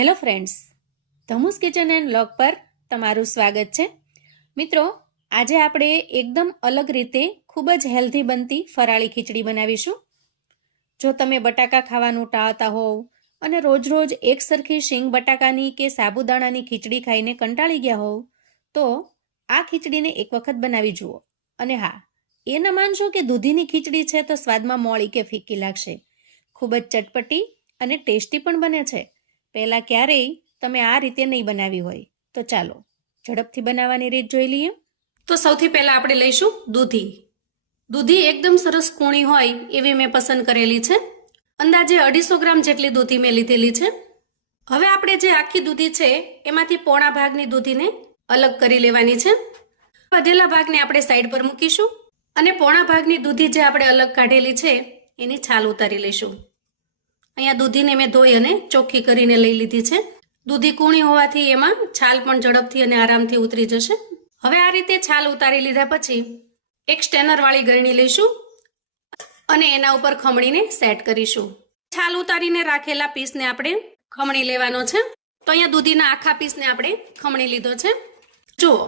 Hello friends, ધમુસ kitchen and vlog પર તમારું સ્વાગત છે. મિત્રો, આજે આપણે એકદમ અલગ રીતે ખૂબ જ હેલ્ધી બનતી ફરાળી ખીચડી બનાવીશું. જો તમે બટાકા ખાવાનું ટાળતા હોવ અને રોજ રોજ એક સરખી શીંગ બટાકાની કે સાબુદાણાની ખીચડી ખાઈને કંટાળી ગયા હોવ તો આ ખીચડીને એક વખત બનાવી જુઓ. અને હા, એ ન માનશો કે દૂધીની ખીચડી છે તો સ્વાદમાં મોળી કે ફીકી લાગશે. ખૂબ જ ચટપટી અને ટેસ્ટી પણ બને છે. પહેલાં ક્યારેય તમે આ રીતે નહીં બનાવી હોય તો ચાલો ઝડપથી બનાવવાની રીત જોઈ લઈએ. તો સૌથી પહેલાં આપણે લઈશું દૂધી. દૂધી એકદમ સરસ કૂણી હોય એવી મેં પસંદ કરેલી છે. અંદાજે 250 ગ્રામ જેટલી દૂધી મેં લીધેલી છે. હવે આપણે જે આખી દૂધી છે એમાંથી પોણા ભાગની દૂધીને અલગ કરી લેવાની છે. વધેલા ભાગને આપણે સાઈડ પર મૂકીશું અને પોણા ભાગની દૂધી જે આપણે અલગ કાઢેલી છે એની છાલ ઉતારી લઈશું. અહીંયા દૂધીને મેં ધોઈ અને ચોખ્ખી કરીને લઈ લીધી છે. દૂધી કૂણી હોવાથી એમાં છાલ પણ ઝડપથી અને આરામથી ઉતરી જશે. હવે આ રીતે છાલ ઉતારી લીધા પછી એક સ્ટેનરવાળી ગળણી લઈશું અને એના ઉપર ખમણીને સેટ કરીશું. છાલ ઉતારીને રાખેલા પીસને આપણે ખમણી લેવાનો છે. તો અહીંયા દૂધીના આખા પીસને આપણે ખમણી લીધો છે. જુઓ,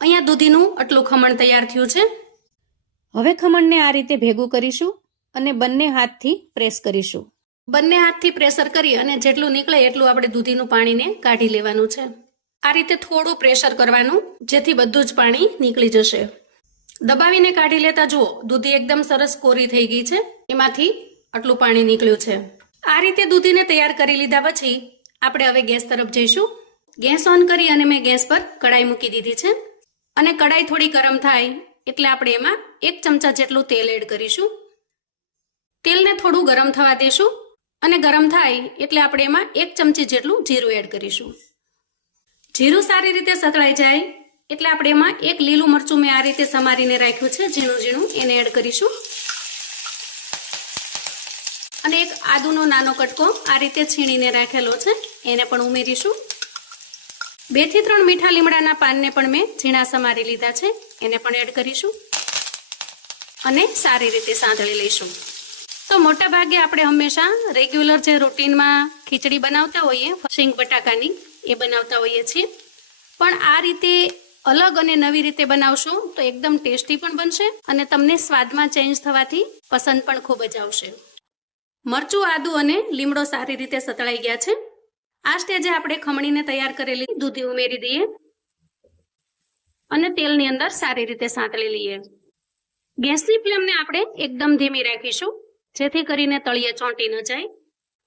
અહીંયા દૂધીનું આટલું ખમણ તૈયાર થયું છે. હવે ખમણને આ રીતે ભેગું કરીશું અને બંને હાથથી પ્રેસ કરીશું. બંને હાથથી પ્રેશર કરી અને જેટલું નીકળે એટલું આપણે દૂધીનું પાણીને કાઢી લેવાનું છે. આ રીતે થોડું પ્રેશર કરવાનું જેથી બધું જ પાણી નીકળી જશે. દબાવીને કાઢી લેતા જુઓ, દૂધી એકદમ સરસ કોરી થઈ ગઈ છે. એમાંથી આટલું પાણી નીકળ્યું છે. આ રીતે દૂધીને તૈયાર કરી લીધા પછી આપણે હવે ગેસ તરફ જઈશું. ગેસ ઓન કરી અને મેં ગેસ પર કડાઈ મૂકી દીધી છે અને કડાઈ થોડી ગરમ થાય એટલે આપણે એમાં 1 ચમચા જેટલું તેલ એડ કરીશું. તેલને થોડું ગરમ થવા દેશું અને ગરમ થાય એટલે આપણે એમાં 1 ચમચી જેટલું જીરું એડ કરીશું. જીરું સારી રીતે સતળાઈ જાય એટલે આપણે એમાં 1 લીલું મરચું મેં આ રીતે સમારીને રાખ્યું છે ઝીણું ઝીણું, એને એડ કરીશું. અને એક આદુનો નાનો કટકો આ રીતે છીણીને રાખેલો છે એને પણ ઉમેરીશું. 2 થી 3 મીઠા લીમડાના પાનને પણ મેં ઝીણા સમારી લીધા છે, એને પણ એડ કરીશું અને સારી રીતે સાંતળી લઈશું. તો મોટા ભાગે આપણે હંમેશા રેગ્યુલર જે રૂટીનમાં ખીચડી બનાવતા હોઈએ શીંગ બટાકાની એ બનાવતા હોઈએ છીએ, પણ આ રીતે અલગ અને નવી રીતે બનાવશો તો એકદમ ટેસ્ટી પણ બનશે અને તમને સ્વાદમાં ચેન્જ થવાથી પસંદ પણ ખૂબ જ આવશે. મરચું, આદુ અને લીમડો સારી રીતે સતળાઈ ગયા છે. આ સ્ટેજે આપણે ખમણીને તૈયાર કરેલી દૂધી ઉમેરી દઈએ અને તેલની અંદર સારી રીતે સાંતળી લઈએ. ગેસની ફ્લેમને આપણે એકદમ ધીમી રાખીશું જેથી કરીને તળિયે ચોંટી ન જાય.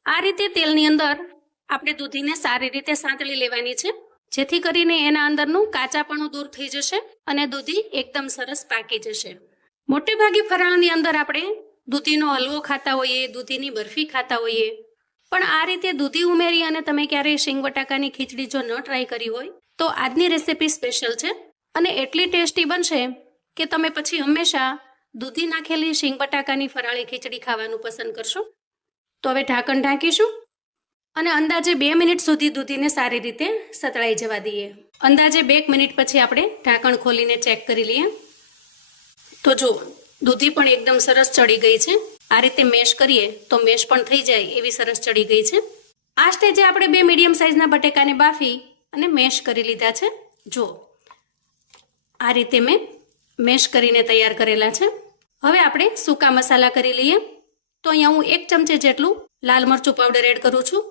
આ રીતે તેલની અંદર આપણે દૂધીને સારી રીતે સાંતળી લેવાની છે જેથી કરીને એના અંદરનું કાચાપણું દૂર થઈ જશે અને દૂધી એકદમ સરસ પાકી જશે. મોટે ભાગે ફરાળની અંદર આપણે દૂધીનો હલવો ખાતા હોઈએ, દૂધીની બરફી ખાતા હોઈએ, પણ આ રીતે દૂધી ઉમેરી અને તમે ક્યારેય શીંગ બટાકાની ખીચડી જો ન ટ્રાય કરી હોય તો આજની રેસીપી સ્પેશિયલ છે અને એટલી ટેસ્ટી બનશે કે તમે પછી હંમેશા દૂધી નાખેલી શીંગ બટાકાની ફરાળી ખીચડી ખાવાનું પસંદ કરશો. તો હવે ઢાંકણ ઢાંકીશું અને અંદાજે 2 મિનિટ સુધી દૂધીને સારી રીતે સતળાઈ જવા દઈએ. અંદાજે 2 મિનિટ પછી આપણે ઢાંકણ ખોલીને ચેક કરી લઈએ. તો જો દૂધી પણ એકદમ સરસ ચડી ગઈ છે. આ રીતે મેશ કરીએ તો મેશ પણ થઈ જાય એવી સરસ ચડી ગઈ છે. આ સ્ટેજે આપણે 2 મીડિયમ સાઇઝના બટેકાને બાફી અને મેશ કરી લીધા છે. જો આ રીતે મેં મેશ કરીને તૈયાર કરેલા છે. હવે આપણે સૂકા મસાલા કરી લઈએ. તો અહીંયા હું 1 ચમચી જેટલું લાલ મરચું પાવડર એડ કરું છું.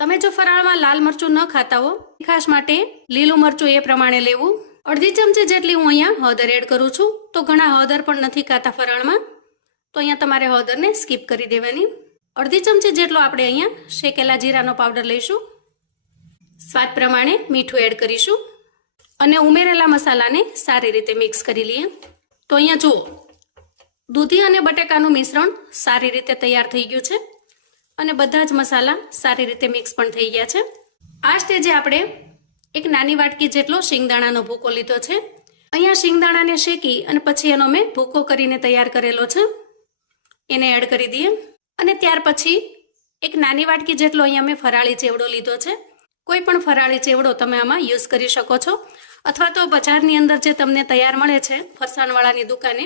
તમે જો ફરાળમાં લાલ મરચું ન ખાતા હો, ખાસ માટે લીલું મરચું એ પ્રમાણે લેવું. અડધી ચમચી જેટલી હું અહીંયા હળદર એડ કરું છું. તો ઘણા હળદર પણ નથી ખાતા ફરાળમાં, તો અહીંયા તમારે હળદરને સ્કીપ કરી દેવાની. અડધી ચમચી જેટલો આપણે અહીંયા શેકેલા જીરાનો પાવડર લઈશું. સ્વાદ પ્રમાણે મીઠું એડ કરીશું અને ઉમેરેલા મસાલાને સારી રીતે મિક્સ કરી લઈએ. તો અહીંયા જુઓ, દૂધી અને બટેકાનું મિશ્રણ સારી રીતે તૈયાર થઈ ગયું છે અને બધા જ મસાલા સારી રીતે મિક્સ પણ થઈ ગયા છે. આ સ્ટેજે આપણે એક નાની વાટકી જેટલો શિંગદાણાનો ભૂકો લીધો છે. અહીંયા શિંગદાણાને શેકી અને પછી એનો મેં ભૂકો કરીને તૈયાર કરેલો છે, એને એડ કરી દઈએ. અને ત્યાર પછી એક નાની વાટકી જેટલો અહીંયા મેં ફરાળી ચેવડો લીધો છે. કોઈ પણ ફરાળી ચેવડો તમે આમાં યુઝ કરી શકો છો અથવા તો બજારની અંદર જે તમને તૈયાર મળે છે ફરસાણવાળાની દુકાને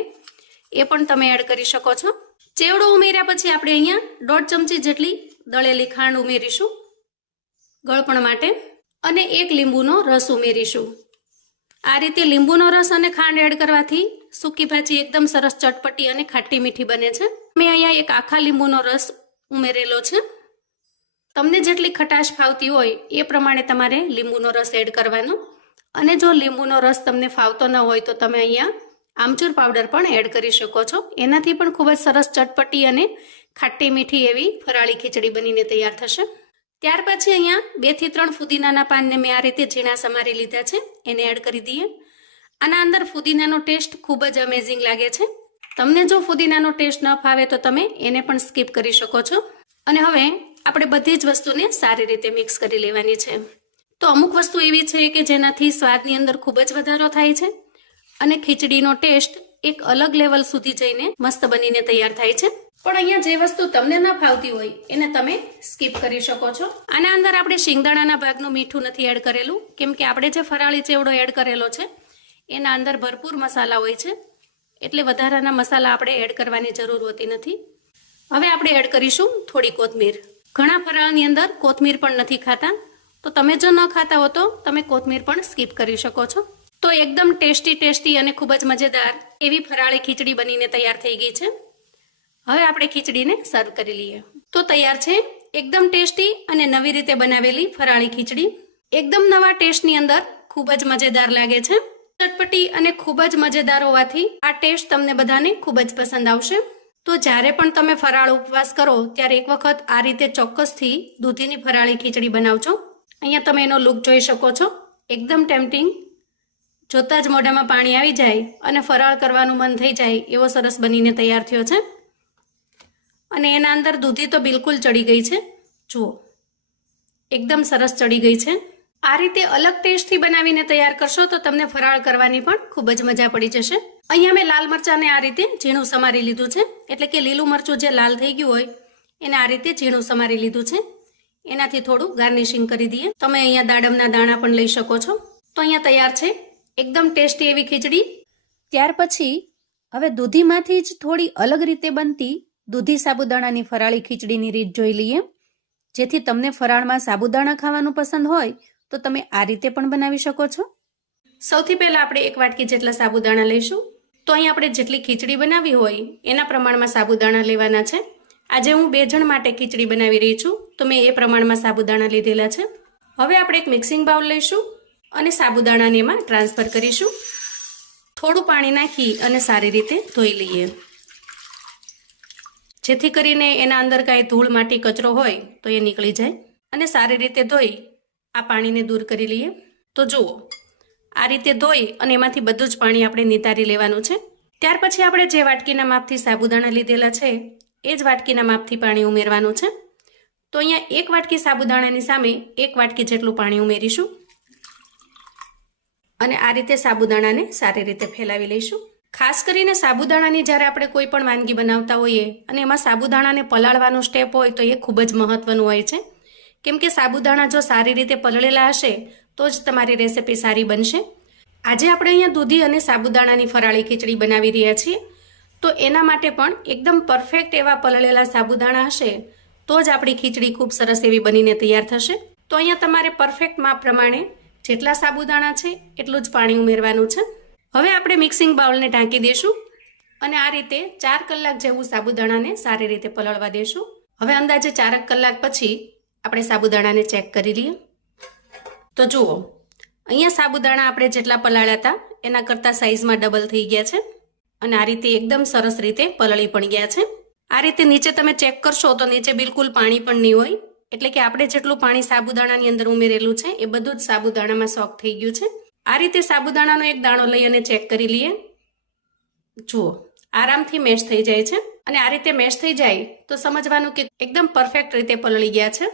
એ પણ તમે એડ કરી શકો છો. ચેવડો ઉમેર્યા પછી આપણે અહીંયા 1.5 ચમચી જેટલી દળેલી ખાંડ ઉમેરીશું. ગળપણ માટે અને 1 લીંબુનો રસ ઉમેરીશું. આ રીતે લીંબુનો રસ અને ખાંડ એડ કરવાથી સૂકી ભાજી એકદમ સરસ ચટપટી અને ખાટી મીઠી બને છે. મેં અહીંયા 1 આખા લીંબુનો રસ ઉમેરેલો છે. તમને જેટલી ખટાશ ફાવતી હોય એ પ્રમાણે તમારે લીંબુનો રસ એડ કરવાનો. અને જો લીંબુનો રસ તમને ફાવતો ન હોય તો તમે અહીંયા આમચૂર પાવડર પણ એડ કરી શકો છો. એનાથી પણ ખૂબ જ સરસ ચટપટી અને ખાટી મીઠી એવી ફરાળી ખીચડી બનીને તૈયાર થશે. ત્યાર પછી અહીંયા 2 થી 3 ફુદીનાના પાનને મેં આ રીતે ઝીણા સમારી લીધા છે, એને એડ કરી દઈએ. આના અંદર ફુદીનાનો ટેસ્ટ ખૂબ જ અમેઝિંગ લાગે છે. તમને જો ફુદીનાનો ટેસ્ટ ન ફાવે તો તમે એને પણ સ્કીપ કરી શકો છો. અને હવે આપણે બધી જ વસ્તુને સારી રીતે મિક્સ કરી લેવાની છે. તો અમુક વસ્તુ એવી છે કે જેનાથી સ્વાદની અંદર ખૂબ જ વધારો થાય છે અને ખીચડીનો ટેસ્ટ એક અલગ લેવલ સુધી જઈને મસ્ત બનીને તૈયાર થાય છે. પણ અહીંયા જે વસ્તુ તમને ન ફાવતી હોય એને તમે સ્કીપ કરી શકો છો. આના અંદર આપણે શિંગદાણાના ભાગનું મીઠું નથી એડ કરેલું, કેમ કે આપણે જે ફરાળી ચેવડો એડ કરેલો છે એના અંદર ભરપૂર મસાલા હોય છે, એટલે વધારાના મસાલા આપણે એડ કરવાની જરૂર હોતી નથી. હવે આપણે એડ કરીશું થોડી કોથમીર. ઘણા ફરાળની અંદર કોથમીર પણ નથી ખાતા, તો તમે જો ન ખાતા હો તો તમે કોથમીર પણ સ્કીપ કરી શકો છો. તો એકદમ ટેસ્ટી અને ખૂબ જ મજેદાર એવી ફરાળી ખીચડી બનીને તૈયાર થઈ ગઈ છે. હવે આપણે ખીચડીને સર્વ કરી લઈએ. તો તૈયાર છે એકદમ ટેસ્ટી અને નવી રીતે બનાવેલી ફરાળી ખીચડી. એકદમ નવા ટેસ્ટની અંદર ખૂબ જ મજેદાર લાગે છે. ચટપટી અને ખૂબ જ મજેદાર હોવાથી આ ટેસ્ટ તમને બધાને ખૂબ જ પસંદ આવશે. તો જ્યારે પણ તમે ફરાળ ઉપવાસ કરો ત્યારે એક વખત આ રીતે ચોક્કસથી દૂધીની ફરાળી ખીચડી બનાવજો. અહીંયા તમે એનો લુક જોઈ શકો છો, એકદમ ટેમ્પટિંગ. જોતાં જ મોઢામાં પાણી આવી જાય અને ફરાળ કરવાનું મન થઈ જાય એવો સરસ બનીને તૈયાર થયો છે. અને એના અંદર દૂધી તો બિલકુલ ચડી ગઈ છે. જુઓ, એકદમ સરસ ચડી ગઈ છે. આ રીતે અલગ ટેસ્ટથી બનાવીને તૈયાર કરશો તો તમને ફરાળ કરવાની પણ ખૂબ જ મજા પડી જશે. અહીંયા મેં લાલ મરચાંને આ રીતે ઝીણું સમારી લીધું છે, એટલે કે લીલું મરચું જે લાલ થઈ ગયું હોય એને આ રીતે ઝીણું સમારી લીધું છે. એનાથી થોડું ગાર્નિશિંગ કરી દઈએ. તમે અહીંયા દાડમના દાણા પણ લઈ શકો છો. તો અહીંયા તૈયાર છે એકદમ ટેસ્ટી એવી ખીચડી. ત્યાર પછી હવે દૂધીમાંથી જ થોડી અલગ રીતે બનતી દૂધી સાબુદાણાની ફરાળી ખીચડીની રીત જોઈ લઈએ. જેથી તમને ફરાળમાં સાબુદાણા ખાવાનું પસંદ હોય તો તમે આ રીતે પણ બનાવી શકો છો. સૌથી પહેલા આપણે 1 વાટકી જેટલા સાબુદાણા લઈશું. તો અહીં આપણે જેટલી ખીચડી બનાવી હોય એના પ્રમાણમાં સાબુદાણા લેવાના છે. આજે હું 2 જણ માટે ખીચડી બનાવી રહી છું, તો મેં એ પ્રમાણમાં સાબુદાણા લીધેલા છે. હવે આપણે એક મિક્સિંગ બાઉલ લઈશું અને સાબુદાણાને એમાં ટ્રાન્સફર કરીશું. થોડું પાણી નાખી અને સારી રીતે ધોઈ લઈએ, જેથી કરીને એના અંદર કાંઈ ધૂળ માટી કચરો હોય તો એ નીકળી જાય. અને સારી રીતે ધોઈ આ પાણીને દૂર કરી લઈએ. તો જુઓ, આ રીતે ધોઈ અને એમાંથી બધું જ પાણી આપણે નિતારી લેવાનું છે. ત્યાર પછી આપણે જે વાટકીના માપથી સાબુદાણા લીધેલા છે એ જ વાટકીના માપથી પાણી ઉમેરવાનું છે. તો અહીંયા 1 વાટકી સાબુદાણાની સામે 1 વાટકી જેટલું પાણી ઉમેરીશું અને આ રીતે સાબુદાણાને સારી રીતે ફેલાવી લઈશું. ખાસ કરીને સાબુદાણાની જ્યારે આપણે કોઈ પણ વાનગી બનાવતા હોઈએ અને એમાં સાબુદાણાને પલાળવાનો સ્ટેપ હોય તો એ ખૂબ જ મહત્વનું હોય છે. કેમ કે સાબુદાણા જો સારી રીતે પલળેલા હશે તો જ તમારી રેસિપી સારી બનશે. આજે આપણે અહીંયા દૂધી અને સાબુદાણાની ફરાળી ખીચડી બનાવી રહ્યા છીએ, તો એના માટે પણ એકદમ પરફેક્ટ એવા પલળેલા સાબુદાણા હશે તો જ આપણી ખીચડી ખૂબ સરસ એવી બનીને તૈયાર થશે. તો અહીંયા તમારે પરફેક્ટ માપ પ્રમાણે જેટલા સાબુદાણા છે એટલું જ પાણી ઉમેરવાનું છે. હવે આપણે મિક્સિંગ બાઉલને ઢાંકી દઈશું અને આ રીતે 4 કલાક જેવું સાબુદાણાને સારી રીતે પલળવા દઈશું. હવે અંદાજે 4 કલાક પછી આપણે સાબુદાણાને ચેક કરી લઈએ. તો જુઓ, અહીંયા સાબુદાણા આપણે જેટલા પલાળ્યા હતા એના કરતાં સાઇઝમાં ડબલ થઈ ગયા છે અને આ રીતે એકદમ સરસ રીતે પલળી પણ ગયા છે. આ રીતે નીચે તમે ચેક કરશો તો નીચે બિલકુલ પાણી પણ નહીં હોય, એટલે કે આપણે જેટલું પાણી સાબુદાણાની અંદર ઉમેરેલું છે એ બધું જ સાબુદાણામાં સોક થઈ ગયું છે. આ રીતે સાબુદાણાનો એક દાણો લઈ અને ચેક કરી લઈએ. જુઓ, આરામથી મેશ થઈ જાય છે અને આ રીતે મેશ થઈ જાય તો સમજવાનું કે એકદમ પરફેક્ટ રીતે પલળી ગયા છે.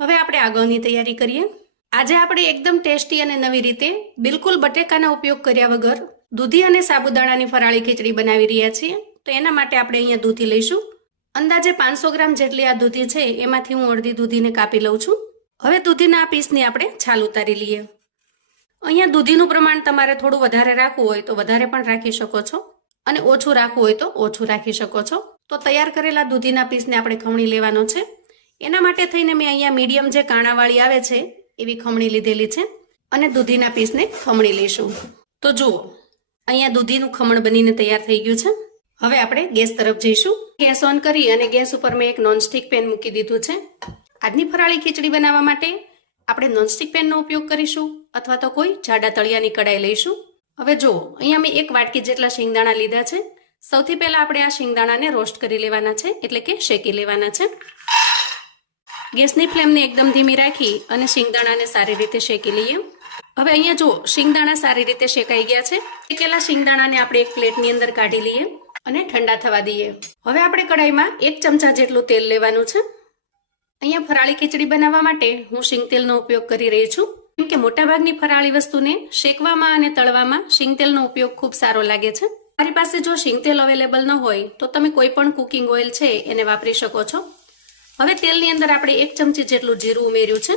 હવે આપણે આગળની તૈયારી કરીએ. આજે આપણે એકદમ ટેસ્ટી અને નવી રીતે બિલકુલ બટેકાનો ઉપયોગ કર્યા વગર દૂધી અને સાબુદાણાની ફરાળી ખીચડી બનાવી રહ્યા છીએ. તો એના માટે આપણે અહીંયા દૂધી લઈશું. અંદાજે 500 ગ્રામ જેટલી આ દૂધી છે એમાંથી હું અડધી દૂધીને કાપી લઉં છું. હવે દૂધીના આ પીસની આપણે છાલ ઉતારી લઈએ. અહીંયા દૂધીનું પ્રમાણ તમારે થોડું વધારે રાખવું હોય તો વધારે પણ રાખી શકો છો અને ઓછું રાખવું હોય તો ઓછું રાખી શકો છો. તો તૈયાર કરેલા દૂધીના પીસને આપણે ખમણી લેવાનો છે. એના માટે થઈને મેં અહીંયા મીડિયમ જે કાણાવાળી આવે છે એવી ખમણી લીધેલી છે અને દૂધીના પીસને ખમણી લઈશું. તો જુઓ, અહીંયા દૂધીનું ખમણ બનીને તૈયાર થઈ ગયું છે. હવે આપણે ગેસ તરફ જઈશું. ગેસ ઓન કરી અને ગેસ ઉપર મેં એક નોનસ્ટિક પેન મૂકી દીધું છે. આજની ફરાળી ખીચડી બનાવવા માટે આપણે નોનસ્ટિક પેનનો ઉપયોગ કરીશું અથવા તો કોઈ જાડા તળિયાની કડાઈ લઈશું. હવે જુઓ, અહીંયા મેં 1 વાટકી જેટલા શિંગદાણા લીધા છે. સૌથી પહેલા આપણે આ શિંગદાણાને રોસ્ટ કરી લેવાના છે, એટલે કે શેકી લેવાના છે. ગેસની ફ્લેમને એકદમ ધીમી રાખી અને શિંગદાણાને સારી રીતે શેકી લઈએ. હવે અહીંયા જુઓ, શિંગદાણા સારી રીતે શેકાઈ ગયા છે. શેકેલા શિંગદાણાને આપણે એક પ્લેટની અંદર કાઢી લઈએ અને ઠંડા થવા દઈએ. હવે આપણે કડાઈમાં 1 ચમચા જેટલું તેલ લેવાનું છે. અહીંયા ફરાળી ખીચડી બનાવવા માટે હું શીંગ તેલનો ઉપયોગ કરી રહી છું, કેમ કે મોટાભાગની ફરાળી વસ્તુને શેકવામાં અને તળવામાં શીંગ તેલનો ઉપયોગ ખૂબ સારો લાગે છે. મારી પાસે જો શીંગ તેલ અવેલેબલ ન હોય તો તમે કોઈ પણ કુકિંગ ઓઇલ છે એને વાપરી શકો છો. હવે તેલની અંદર આપણે 1 ચમચી જેટલું જીરું ઉમેર્યું છે.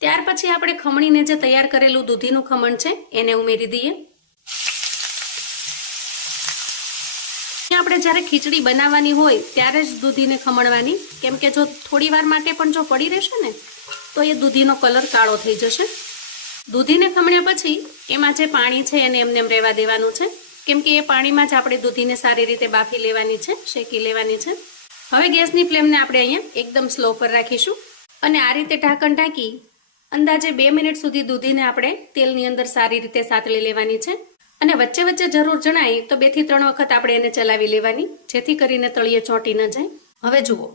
ત્યાર પછી આપણે ખમણીને જે તૈયાર કરેલું દૂધીનું ખમણ છે એને ઉમેરી દઈએ. આપણે જ્યારે ખીચડી બનાવવાની હોય ત્યારે જ દૂધીને ખમણવાની, કેમ કે જો થોડી વાર માટે પણ જો પડી રહેશે ને તો એ દૂધીનો કલર કાળો થઈ જશે. દૂધીને ખમણ્યા પછી એમાં જે પાણી છે એને એમને રહેવા દેવાનું છે, કેમ કે એ પાણીમાં જ આપણે દૂધીને સારી રીતે બાફી લેવાની છે, શેકી લેવાની છે. હવે ગેસની ફ્લેમને આપણે અહીંયા એકદમ સ્લો પર રાખીશું અને આ રીતે ઢાંકણ ઢાંકી અંદાજે 2 મિનિટ સુધી દૂધીને આપણે તેલની અંદર સારી રીતે સાતળી લેવાની છે. અને વચ્ચે વચ્ચે જરૂર જણાય તો 2 થી 3 વખત આપણે એને ચલાવી લેવાની, જેથી કરીને તળિયે ચોંટી ન જાય. હવે જુઓ,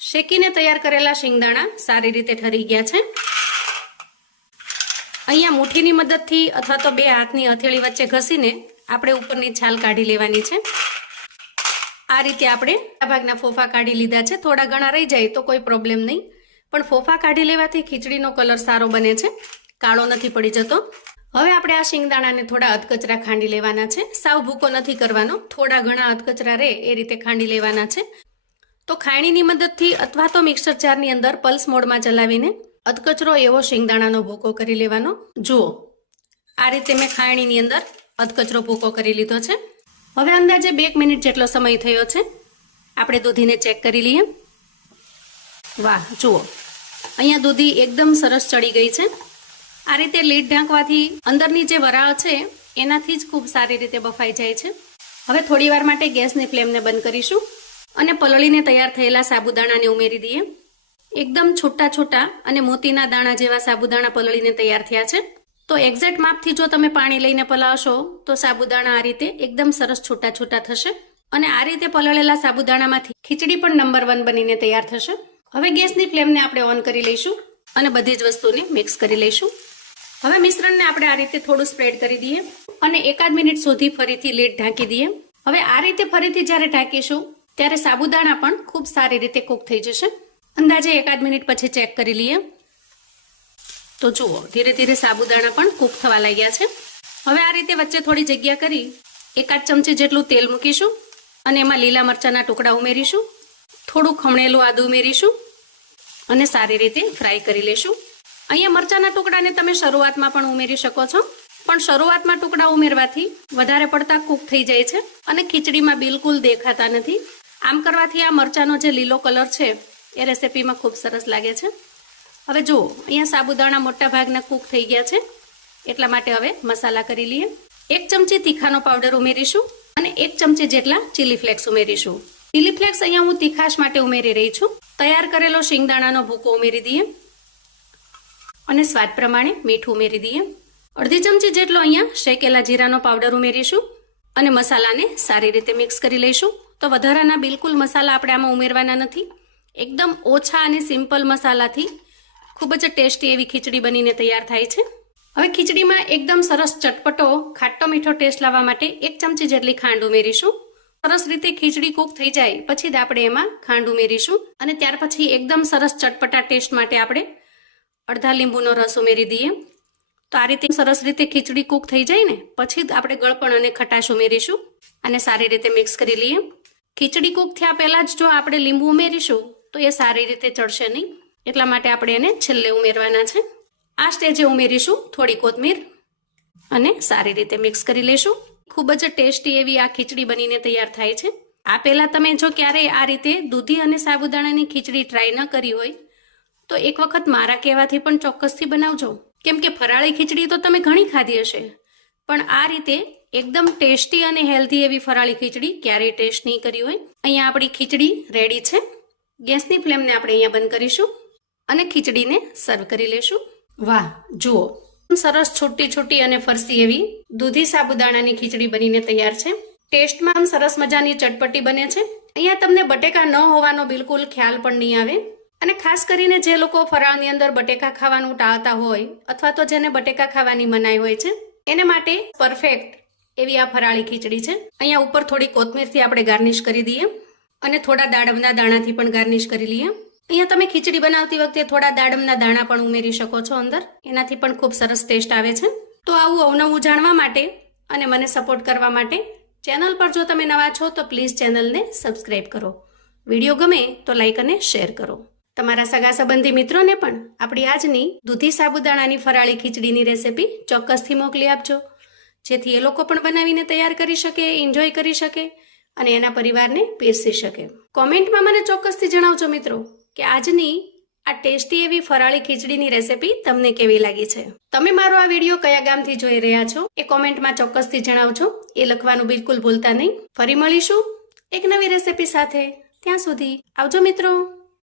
શેકીને તૈયાર કરેલા શિંગદાણા સારી રીતે ઠરી ગયા છે. અહીંયા મુઠ્ઠીની મદદથી અથવા તો 2 હાથની હથેળી વચ્ચે ઘસીને આપણે ઉપરની છાલ કાઢી લેવાની છે. આ રીતે આપણે આ ભાગના ફોફા કાઢી લીધા છે. થોડા ઘણા રહી જાય તો કોઈ પ્રોબ્લેમ નહીં, પણ ફોફા કાઢી લેવાથી ખીચડીનો કલર સારો બને છે, કાળો નથી પડી જતો. હવે આપણે આ શિંગદાણાને થોડા અધકચરા ખાંડી લેવાના છે. સાવ ભૂકો નથી કરવાનો, થોડા ઘણા અધકચરા રહે એ રીતે ખાંડી લેવાના છે. તો ખાયણીની મદદથી અથવા તો મિક્સર જારની અંદર પલ્સ મોડમાં ચલાવીને અધકચરો એવો શિંગદાણાનો ભૂકો કરી લેવાનો. જુઓ, આ રીતે મેં ખાયણીની અંદર અધકચરો ભૂકો કરી લીધો છે. હવે અંદાજે 2 મિનિટ જેટલો સમય થયો છે. આપણે દૂધીને ચેક કરી લઈએ. વાહ, જુઓ, અહીંયા દૂધી એકદમ સરસ ચડી ગઈ છે. આ રીતે લીડ ઢાંકવાથી અંદરની જે વરાળ છે એનાથી જ ખૂબ સારી રીતે બફાઈ જાય છે. હવે થોડી વાર માટે ગેસની ફ્લેમને બંધ કરીશું અને પલળીને તૈયાર થયેલા સાબુદાણાને ઉમેરી દઈએ. એકદમ છૂટા છૂટા અને મોતીના દાણા જેવા સાબુદાણા પલળીને તૈયાર થયા છે. તો એક્ઝેક્ટ માપથી જો તમે પાણી લઈને પલાવશો તો સાબુદાણા આ રીતે એકદમ સરસ છૂટા છૂટા થશે અને આ રીતે પલળેલા સાબુદાણામાંથી ખીચડી પણ નંબર 1 બનીને તૈયાર થશે. હવે ગેસની ફ્લેમને આપણે ઓન કરી લઈશું અને બધી જ વસ્તુને મિક્સ કરી લઈશું. હવે મિશ્રણને આપણે આ રીતે થોડું સ્પ્રેડ કરી દઈએ અને 1 મિનિટ સુધી ફરીથી લીડ ઢાંકી દઈએ. હવે આ રીતે ફરીથી જ્યારે ઢાંકીશું ત્યારે સાબુદાણા પણ ખૂબ સારી રીતે કૂક થઈ જશે. અંદાજે 1 મિનિટ પછી ચેક કરી લઈએ. તો જુઓ, ધીરે ધીરે સાબુદાણા પણ કૂક થવા લાગ્યા છે. હવે આ રીતે વચ્ચે થોડી જગ્યા કરી 1 ચમચી જેટલું તેલ મૂકીશું અને એમાં લીલા મરચાંના ટુકડા ઉમેરીશું, થોડું ખમણેલું આદું ઉમેરીશું અને સારી રીતે ફ્રાય કરી લેશું. અહીંયા મરચાંના ટુકડાને તમે શરૂઆતમાં પણ ઉમેરી શકો છો, પણ શરૂઆતમાં ટુકડા ઉમેરવાથી વધારે પડતા કૂક થઈ જાય છે અને ખીચડીમાં બિલકુલ દેખાતા નથી. આમ કરવાથી આ મરચાંનો જે લીલો કલર છે એ રેસિપીમાં ખૂબ સરસ લાગે છે. હવે જુઓ, અહીંયા સાબુદાણા મોટા ભાગના કૂક થઈ ગયા છે, એટલા માટે હવે મસાલા કરી લઈએ. 1 ચમચી તીખાનો પાવડર ઉમેરીશું અને 1 ચમચી જેટલા ચીલી ફ્લેક્સ ઉમેરીશું. ચીલી ફ્લેક્સ અહીંયા હું તીખાશ માટે ઉમેરી રહી છું. તૈયાર કરેલો શિંગદાણાનો ભૂકો ઉમેરી દઈએ અને સ્વાદ પ્રમાણે મીઠું ઉમેરી દઈએ. 1/2 ચમચી જેટલો અહીંયા શેકેલા જીરાનો પાવડર ઉમેરીશું અને મસાલાને સારી રીતે મિક્સ કરી લઈશું. તો વધારાના બિલકુલ મસાલા આપણે આમાં ઉમેરવાના નથી. એકદમ ઓછા અને સિમ્પલ મસાલાથી ખૂબ જ ટેસ્ટી એવી ખીચડી બનીને તૈયાર થાય છે. હવે ખીચડીમાં એકદમ સરસ ચટપટો ખાટો મીઠો ટેસ્ટ લાવવા માટે 1 ચમચી જેટલી ખાંડ ઉમેરીશું. સરસ રીતે ખીચડી કૂક થઈ જાય પછી જ આપણે એમાં ખાંડ ઉમેરીશું અને ત્યાર પછી એકદમ સરસ ચટપટા ટેસ્ટ માટે આપણે અડધા લીંબુનો રસ ઉમેરી દઈએ. તો આ રીતે સરસ રીતે ખીચડી કૂક થઈ જાય ને પછી જ આપણે ગળપણ અને ખટાશ ઉમેરીશું અને સારી રીતે મિક્સ કરી લઈએ. ખીચડી કૂક થયા પહેલા જ જો આપણે લીંબુ ઉમેરીશું તો એ સારી રીતે ચડશે નહીં, એટલા માટે આપણે એને છેલ્લે ઉમેરવાના છે. આ સ્ટેજે ઉમેરીશું થોડી કોથમીર અને સારી રીતે મિક્સ કરી લેશું. ખૂબ જ ટેસ્ટી એવી આ ખીચડી બનીને તૈયાર થાય છે. આ પહેલા તમે જો ક્યારેય આ રીતે દૂધી અને સાબુદાણાની ખીચડી ટ્રાય ન કરી હોય તો એક વખત મારા કહેવાથી પણ ચોક્કસથી બનાવજો. કેમ કે ફરાળી ખીચડી તો તમે ઘણી ખાધી હશે, પણ આ રીતે એકદમ ટેસ્ટી અને હેલ્ધી એવી ફરાળી ખીચડી ક્યારેય ટેસ્ટ નહીં કરી હોય. અહીંયા આપણી ખીચડી રેડી છે. ગેસની ફ્લેમને આપણે અહીંયા બંધ કરીશું અને ખીચડીને સર્વ કરી લેશું. વાહ, જુઓ સરસ છૂટી છૂટી અને ફરસી એવી દૂધી સાબુદાણાની ખીચડી બનીને તૈયાર છે. ટેસ્ટમાં સરસ મજાની ચટપટી બને છે. અહીંયા તમને બટેકા ન હોવાનો બિલકુલ ખ્યાલ પણ નહીં આવે. અને ખાસ કરીને જે લોકો ફરાળની અંદર બટેકા ખાવાનું ટાળતા હોય અથવા તો જેને બટેકા ખાવાની મનાઈ હોય છે, એને માટે પરફેક્ટ એવી આ ફરાળી ખીચડી છે. અહીંયા ઉપર થોડી કોથમીરથી આપણે ગાર્નિશ કરી દઈએ અને થોડા દાડમના દાણાથી પણ ગાર્નિશ કરી લઈએ. અહીંયા તમે ખીચડી બનાવતી વખતે થોડા દાડમના દાણા પણ ઉમેરી શકો છો અંદર, એનાથી પણ ખૂબ સરસ ટેસ્ટ આવે છે. તો આવું અવનવું જાણવા માટે અને મને સપોર્ટ કરવા માટે ચેનલ પર જો તમે નવા છો તો પ્લીઝ ચેનલને સબસ્ક્રાઇબ કરો. વિડીયો ગમે તો લાઈક અને શેર કરો. તમારા સગા સંબંધી મિત્રોને પણ આપણી આજની દૂધી સાબુદાણાની ફરાળી ખીચડીની રેસિપી ચોક્કસથી મોકલી આપજો, જેથી એ લોકો પણ બનાવીને તૈયાર કરી શકે, એન્જોય કરી શકે અને એના પરિવારને પીરસી શકે. કોમેન્ટમાં મને ચોક્કસથી જણાવજો મિત્રો કે આજની આ ટેસ્ટી એવી ફરાળી ખીચડીની રેસિપી તમને કેવી લાગી છે. તમે મારો આ વિડીયો કયા ગામથી જોઈ રહ્યા છો એ કોમેન્ટમાં ચોક્કસથી જણાવજો. એ લખવાનું બિલકુલ ભૂલતા નહીં. ફરી મળીશું એક નવી રેસિપી સાથે. ત્યાં સુધી આવજો મિત્રો.